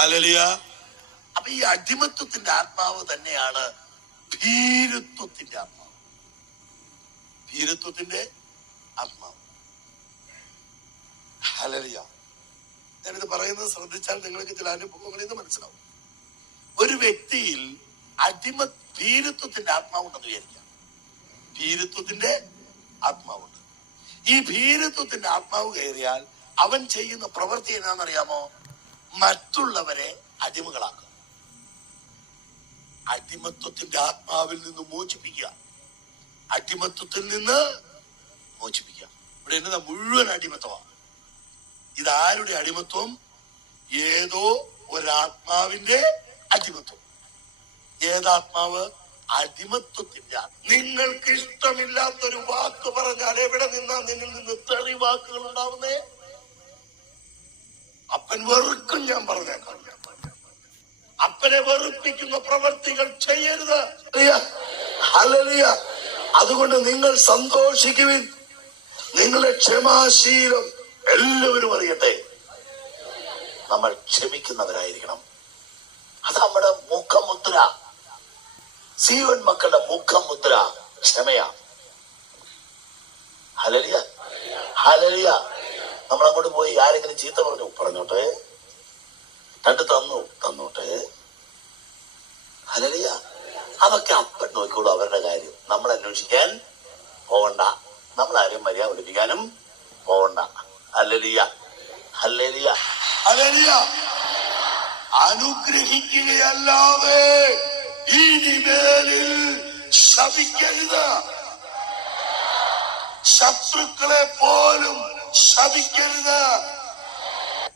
Hallelujah. അപ്പൊ ഈ അടിമത്വത്തിന്റെ ആത്മാവ് തന്നെയാണ് ഭീരുത്വത്തിന്റെ ആത്മാവ്. ഭീരുത്വത്തിന്റെ ആത്മാവ്. ഹല്ലേലൂയ. ഞാനിത് പറയുന്നത് ശ്രദ്ധിച്ചാൽ നിങ്ങൾക്ക് ചില അനുഭവങ്ങളിൽ നിന്ന് മനസ്സിലാവും. ഒരു വ്യക്തിയിൽ ഭീരുത്വത്തിന്റെ ആത്മാവുണ്ടെന്ന് വിചാരിക്കാം. ഭീരുത്വത്തിന്റെ ആത്മാവുണ്ട്. ഈ ഭീരുത്വത്തിന്റെ ആത്മാവ് കയറിയാൽ അവൻ ചെയ്യുന്ന പ്രവൃത്തി എന്നാണെന്നറിയാമോ? മറ്റുള്ളവരെ അടിമകളാക്കുക. അടിമത്വത്തിന്റെ ആത്മാവിൽ നിന്ന് മോചിപ്പിക്കുക. അടിമത്വത്തിൽ നിന്ന് മോചിപ്പിക്കുക. ഇവിടെ എന്നതാ? മുഴുവൻ അടിമത്വമാണ്. ഇതാരുടെ അടിമത്വം? ഏതോ ഒരാത്മാവിന്റെ അടിമത്വം. ഏതാത്മാവ്? അടിമത്വത്തിന്റെ. നിങ്ങൾക്ക് ഇഷ്ടമില്ലാത്തൊരു വാക്ക് പറഞ്ഞാൽ എവിടെ നിന്നാ നിന്നിൽ നിന്ന് തെറി വാക്കുകൾ ഉണ്ടാവുന്നേ? അപ്പൻ വെറുക്കും. ഞാൻ പറഞ്ഞേക്കാം, അപ്പനെ വെറുപ്പിക്കുന്ന പ്രവർത്തികൾ ചെയ്യരുത്. ഹല്ലേലൂയ. അതുകൊണ്ട് നിങ്ങൾ സന്തോഷിക്കുവിൻ. നിങ്ങളുടെ ക്ഷമാശീലം എല്ലാവരും അറിയട്ടെ. നമ്മൾ ക്ഷമിക്കുന്നവരായിരിക്കണം. അത് നമ്മുടെ മുഖമുദ്ര. സീവൻ മക്കളുടെ മുഖമുദ്ര ക്ഷമയാ. Hallelujah, hallelujah. നമ്മളങ്ങോട്ട് പോയി ആരെങ്കിലും ചീത്ത പറഞ്ഞോട്ടെ, തന്നോട്ടെ. ഹല്ലേലൂയ. അതൊക്കെ അപ്പൻ നോക്കിക്കോളൂ അവരുടെ കാര്യം. നമ്മൾ അന്വേഷിക്കാൻ പോവണ്ട. നമ്മളാരും മര്യാദ പഠിപ്പിക്കാനും പോവണ്ട. Hallelujah, hallelujah, hallelujah. അനുഗ്രഹിക്കുകയല്ലാതെ ഇനിമേലിൽ ശപിക്കരുത്. ശത്രുക്കളെ പോലും ശപിക്കരുത്.